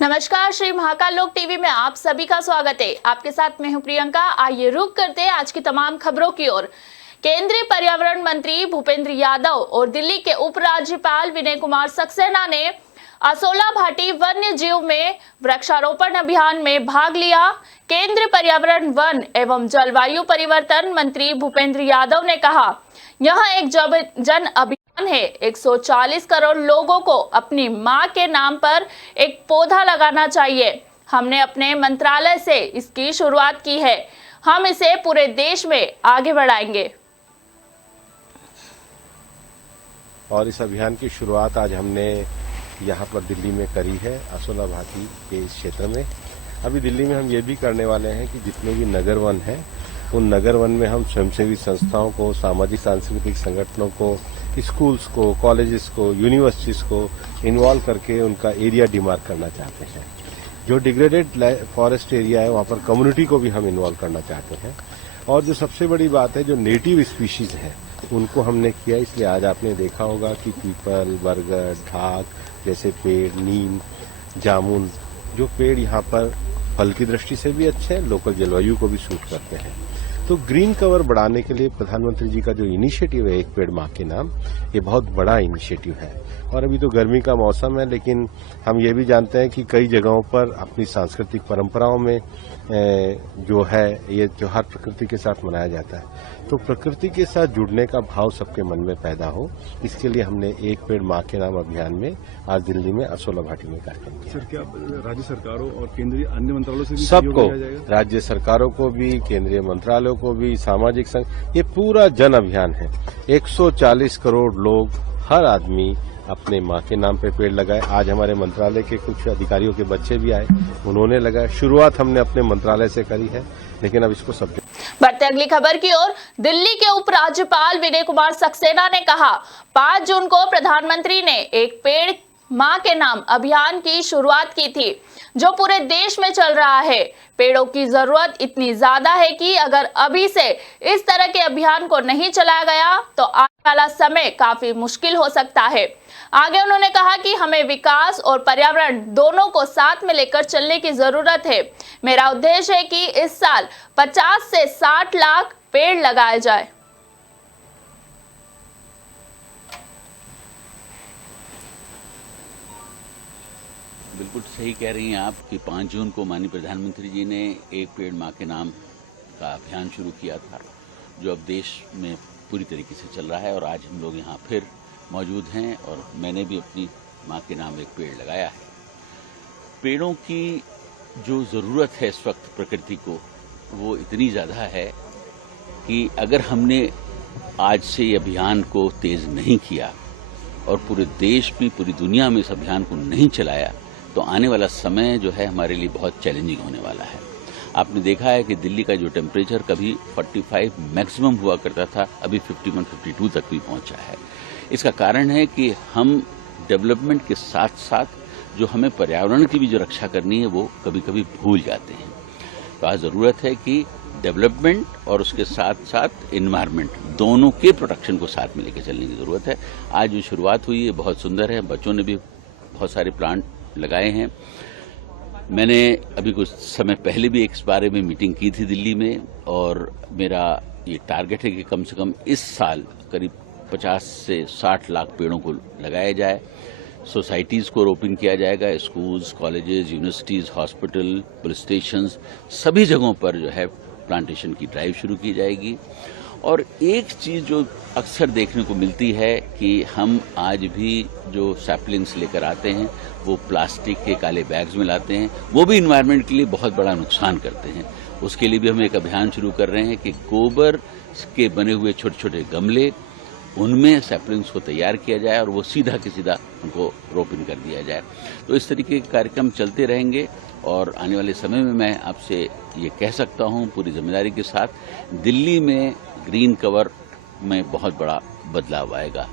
नमस्कार, श्री महाकाल लोक टीवी में आप सभी का स्वागत है। आपके साथ मैं हूं प्रियंका। आइए रुक करते हैं आज की तमाम खबरों की ओर। केंद्रीय पर्यावरण मंत्री भूपेंद्र यादव और दिल्ली के उपराज्यपाल विनय कुमार सक्सेना ने असोला भाटी वन्य जीव में वृक्षारोपण अभियान में भाग लिया। केंद्रीय पर्यावरण, वन एवं जलवायु परिवर्तन मंत्री भूपेंद्र यादव ने कहा, यह एक जन अभियान है। 140 करोड़ लोगों को अपनी मां के नाम पर एक पौधा लगाना चाहिए। हमने अपने मंत्रालय से इसकी शुरुआत की है। हम इसे पूरे देश में आगे बढ़ाएंगे। और इस अभियान की शुरुआत आज हमने यहाँ पर दिल्ली में करी है, असोला भाटी के इस क्षेत्र में। अभी दिल्ली में हम ये भी करने वाले हैं कि जितने भी नगर वन हैं, उन नगर वन में हम स्वयंसेवी संस्थाओं को, सामाजिक सांस्कृतिक संगठनों को, स्कूल्स को, कॉलेजेस को, यूनिवर्सिटीज को इन्वॉल्व करके उनका एरिया डिमार्क करना चाहते हैं। जो डिग्रेडेड फॉरेस्ट एरिया है, वहाँ पर कम्युनिटी को भी हम इन्वॉल्व करना चाहते हैं। और जो सबसे बड़ी बात है, जो नेटिव स्पीशीज है उनको हमने किया। इसलिए आज आपने देखा होगा कि पीपल, बरगद, ढाक जैसे पेड़, नीम, जामुन, जो पेड़ यहाँ पर फल की दृष्टि से भी अच्छे हैं, लोकल जलवायु को भी सूट करते हैं। तो ग्रीन कवर बढ़ाने के लिए प्रधानमंत्री जी का जो इनिशिएटिव है, एक पेड़ मां के नाम, ये बहुत बड़ा इनिशिएटिव है। और अभी तो गर्मी का मौसम है, लेकिन हम ये भी जानते हैं कि कई जगहों पर अपनी सांस्कृतिक परंपराओं में जो है ये त्योहार प्रकृति के साथ मनाया जाता है। तो प्रकृति के साथ जुड़ने का भाव सबके मन में पैदा हो, इसके लिए हमने एक पेड़ मां के नाम अभियान में आज दिल्ली में असोला भाटी में कार्यक्रम किया। सर, क्या राज्य सरकारों और केंद्रीय अन्य मंत्रालयों से भी सबको, राज्य सरकारों को भी, केंद्रीय मंत्रालयों को भी, सामाजिक संघ, ये पूरा जन अभियान है। 140 करोड़ लोग, हर आदमी अपने मां के नाम पे पेड़ लगाए। आज हमारे मंत्रालय के कुछ अधिकारियों के बच्चे भी आए, उन्होंने लगाया। शुरुआत हमने अपने मंत्रालय से करी है, लेकिन अब इसको सब। बढ़ते अगली खबर की ओर। दिल्ली के उपराज्यपाल विनय कुमार सक्सेना ने कहा, 5 जून को प्रधानमंत्री ने एक पेड़ मां के नाम अभियान की शुरुआत की थी, जो पूरे देश में चल रहा है। पेड़ों की जरूरत इतनी ज्यादा है कि अगर अभी से इस तरह के अभियान को नहीं चलाया गया तो आने वाला समय काफी मुश्किल हो सकता है। आगे उन्होंने कहा कि हमें विकास और पर्यावरण दोनों को साथ में लेकर चलने की जरूरत है। मेरा उद्देश्य है कि इस साल 50 से 60 लाख पेड़ लगाए जाए। बिल्कुल सही कह रही हैं आप कि 5 जून को माननीय प्रधानमंत्री जी ने एक पेड़ मां के नाम का अभियान शुरू किया था, जो अब देश में पूरी तरीके से चल रहा है। और आज हम लोग यहाँ फिर मौजूद हैं और मैंने भी अपनी मां के नाम एक पेड़ लगाया है। पेड़ों की जो ज़रूरत है इस वक्त प्रकृति को, वो इतनी ज़्यादा है कि अगर हमने आज से ये अभियान को तेज़ नहीं किया और पूरे देश में, पूरी दुनिया में इस अभियान को नहीं चलाया, तो आने वाला समय जो है हमारे लिए बहुत चैलेंजिंग होने वाला है। आपने देखा है कि दिल्ली का जो टेम्परेचर कभी 45 मैक्सिमम हुआ करता था, अभी 51-52 तक भी पहुंचा है। इसका कारण है कि हम डेवलपमेंट के साथ साथ जो हमें पर्यावरण की भी जो रक्षा करनी है, वो कभी कभी भूल जाते हैं। तो आज ज़रूरत है कि डेवलपमेंट और उसके साथ साथ एनवायरनमेंट दोनों के प्रोटेक्शन को साथ में लेकर चलने की ज़रूरत है। आज जो शुरुआत हुई है बहुत सुंदर है, बच्चों ने भी बहुत सारे प्लांट लगाए हैं। मैंने अभी कुछ समय पहले भी इस बारे में मीटिंग की थी दिल्ली में, और मेरा ये टारगेट है कि कम से कम इस साल करीब 50 से 60 लाख पेड़ों को लगाया जाए। सोसाइटीज़ को रोपिंग किया जाएगा, schools, colleges, universities, hospital, police stations, सभी जगहों पर जो है प्लांटेशन की ड्राइव शुरू की जाएगी। और एक चीज़ जो अक्सर देखने को मिलती है कि हम आज भी जो सैपलिंग्स लेकर आते हैं वो प्लास्टिक के काले बैग्स में लाते हैं, वो भी इन्वायरमेंट के लिए बहुत बड़ा नुकसान करते हैं। उसके लिए भी हम एक अभियान शुरू कर रहे हैं कि गोबर के बने हुए छोटे छोटे गमले, उनमें सैपलिंग्स को तैयार किया जाए और वो सीधा के सीधा उनको रोपिंग कर दिया जाए। तो इस तरीके के कार्यक्रम चलते रहेंगे और आने वाले समय में मैं आपसे ये कह सकता हूँ पूरी जिम्मेदारी के साथ, दिल्ली में ग्रीन कवर में बहुत बड़ा बदलाव आएगा।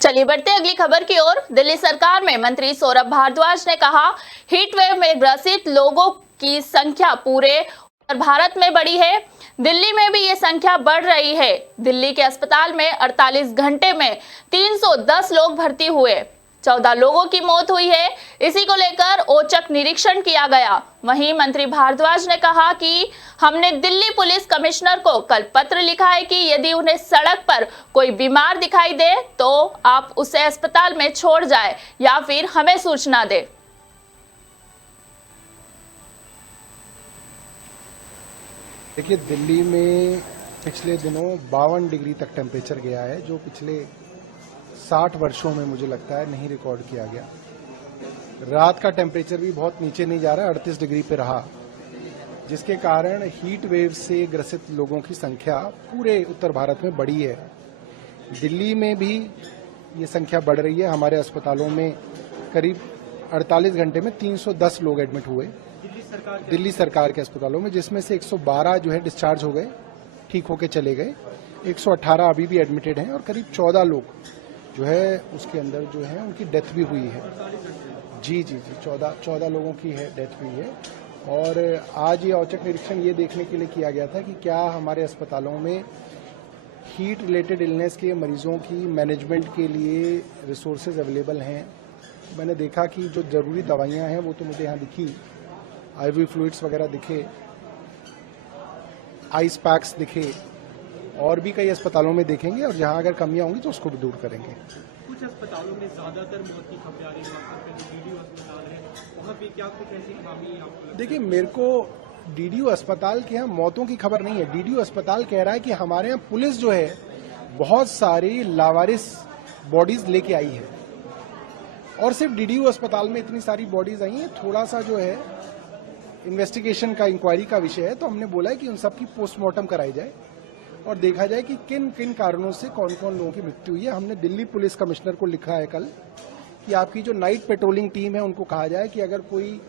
चलिए बढ़ते अगली खबर की ओर। दिल्ली सरकार में मंत्री सौरभ भारद्वाज ने कहा, हीट वेव में ग्रसित लोगों की संख्या पूरे उत्तर भारत में बढ़ी है। दिल्ली में भी ये संख्या बढ़ रही है। दिल्ली के अस्पताल में 48 घंटे में 310 लोग भर्ती हुए। 14 लोगों की मौत हुई है। इसी को लेकर औचक निरीक्षण किया गया। वहीं मंत्री भारद्वाज ने कहा कि हमने दिल्ली पुलिस कमिश्नर को कल पत्र लिखा है कि यदि उन्हें सड़क पर कोई बीमार दिखाई दे तो आप उसे अस्पताल में छोड़ जाए या फिर हमें सूचना दे। देखिए, दिल्ली में पिछले दिनों 52 डिग्री तक टेम्परेचर गया है, जो पिछले 60 वर्षों में मुझे लगता है नहीं रिकॉर्ड किया गया। रात का टेम्परेचर भी बहुत नीचे नहीं जा रहा, 38 डिग्री पे रहा, जिसके कारण हीट वेव से ग्रसित लोगों की संख्या पूरे उत्तर भारत में बढ़ी है। दिल्ली में भी ये संख्या बढ़ रही है। हमारे अस्पतालों में करीब 48 घंटे में 310 लोग एडमिट हुए दिल्ली सरकार के अस्पतालों में, जिसमें से 112 जो है डिस्चार्ज हो गए, ठीक होके चले गए। 118 अभी भी एडमिटेड हैं और करीब 14 लोग जो है उसके अंदर जो है उनकी डेथ भी हुई है। जी 14 लोगों की है डेथ हुई है। और आज ये औचक निरीक्षण ये देखने के लिए किया गया था कि क्या हमारे अस्पतालों में हीट रिलेटेड इलनेस के मरीजों की मैनेजमेंट के लिए रिसोर्सेज अवेलेबल हैं। मैंने देखा कि जो जरूरी दवाइयां हैं वो तो मुझे यहाँ दिखी, आईवी फ्लूइड्स वगैरह दिखे, आइस पैक्स दिखे, और भी कई अस्पतालों में देखेंगे और जहां अगर कमियां होंगी तो उसको भी दूर करेंगे। कुछ अस्पतालों में ज्यादातर मौत की खबरें आ रही हैं, डीडीयू अस्पताल है, वहाँ पे क्या कुछ ऐसी खामी आपको? देखिए, मेरे को डीडीयू अस्पताल के यहाँ मौतों की खबर नहीं है। डीडीयू अस्पताल कह रहा है कि हमारे यहाँ पुलिस जो है बहुत सारी लावारिस बॉडीज लेके आई है, और सिर्फ डीडीयू अस्पताल में इतनी सारी बॉडीज आई हैं। थोड़ा सा जो है इन्वेस्टिगेशन का, इंक्वायरी का विषय है, तो हमने बोला है कि उन सब की पोस्टमार्टम कराई जाए और देखा जाए कि किन किन कारणों से कौन कौन लोगों की मृत्यु हुई है। हमने दिल्ली पुलिस कमिश्नर को लिखा है कल कि आपकी जो नाइट पेट्रोलिंग टीम है उनको कहा जाए कि अगर कोई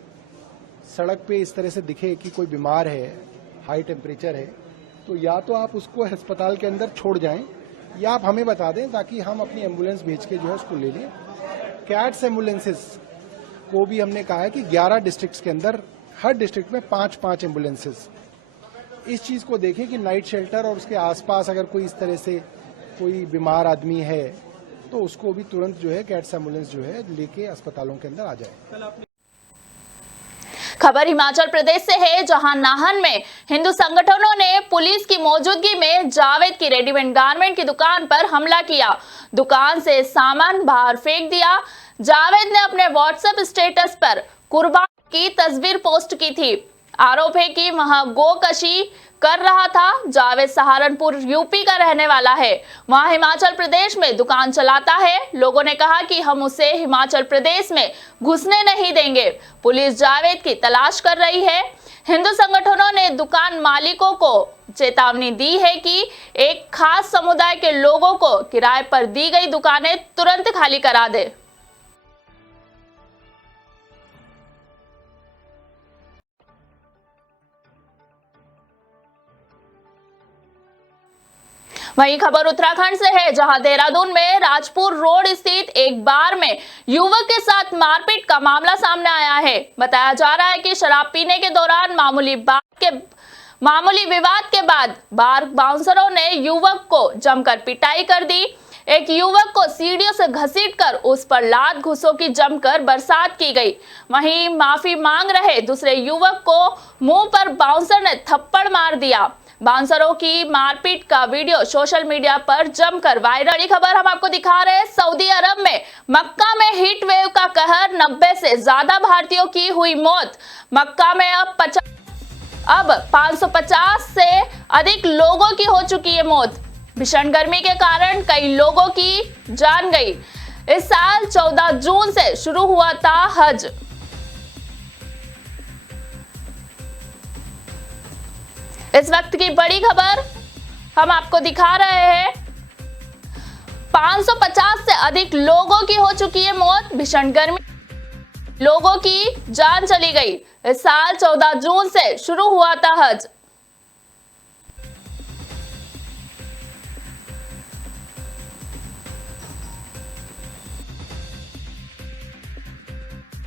सड़क पे इस तरह से दिखे कि कोई बीमार है, हाई टेम्परेचर है, तो या तो आप उसको अस्पताल के अंदर छोड़ जाएं या आप हमें बता दें ताकि हम अपनी एम्बुलेंस भेज के जो है उसको ले लें। कैट्स एम्बुलेंसेस को भी हमने कहा है कि 11 डिस्ट्रिक्ट्स के अंदर हर डिस्ट्रिक्ट में 5-5 एम्बुलेंसेस, इस चीज को देखें कि नाइट शेल्टर और उसके आसपास अगर कोई इस तरह से कोई बीमार आदमी है तो उसको भी तुरंत जो है कैट्स एम्बुलेंस जो है लेके अस्पतालों के अंदर आ जाए। खबर हिमाचल प्रदेश से है, जहां नाहन में हिंदू संगठनों ने पुलिस की मौजूदगी में जावेद की रेडीमेड गारमेंट की दुकान पर हमला किया। दुकान से सामान बाहर फेंक दिया। जावेद ने अपने व्हाट्सएप स्टेटस पर कुर्बान की तस्वीर पोस्ट की थी। आरोप है कि वहां गोकशी कर रहा था। जावेद सहारनपुर यूपी का रहने वाला है, वहां हिमाचल प्रदेश में दुकान चलाता है। लोगों ने कहा कि हम उसे हिमाचल प्रदेश में घुसने नहीं देंगे। पुलिस जावेद की तलाश कर रही है। हिंदू संगठनों ने दुकान मालिकों को चेतावनी दी है कि एक खास समुदाय के लोगों को किराए पर दी गई दुकानें तुरंत खाली करा दे। वहीं खबर उत्तराखंड से है, जहां देहरादून में राजपुर रोड स्थित एक बार में युवक के साथ मारपीट का मामला सामने आया है। बताया जा रहा है कि शराब पीने के दौरान मामूली विवाद के बाद बार बाउंसरों ने युवक को जमकर पिटाई कर दी। एक युवक को सीढ़ियों से घसीटकर उस पर लात घूंसों की जमकर बरसात की गई। वहीं माफी मांग रहे दूसरे युवक को मुंह पर बाउंसर ने थप्पड़ मार दिया। बाउंसरों की मारपीट का वीडियो सोशल मीडिया पर जमकर वायरल। खबर हम आपको दिखा रहे हैं, सऊदी अरब में मक्का में हीट वेव का कहर, 90 से ज्यादा भारतीयों की हुई मौत। मक्का में अब 550 से अधिक लोगों की हो चुकी है मौत। भीषण गर्मी के कारण कई लोगों की जान गई। इस साल 14 जून से शुरू हुआ था हज। इस वक्त की बड़ी खबर हम आपको दिखा रहे हैं, 550 से अधिक लोगों की हो चुकी है मौत। भीषण गर्मी, लोगों की जान चली गई। इस साल 14 जून से शुरू हुआ था हज।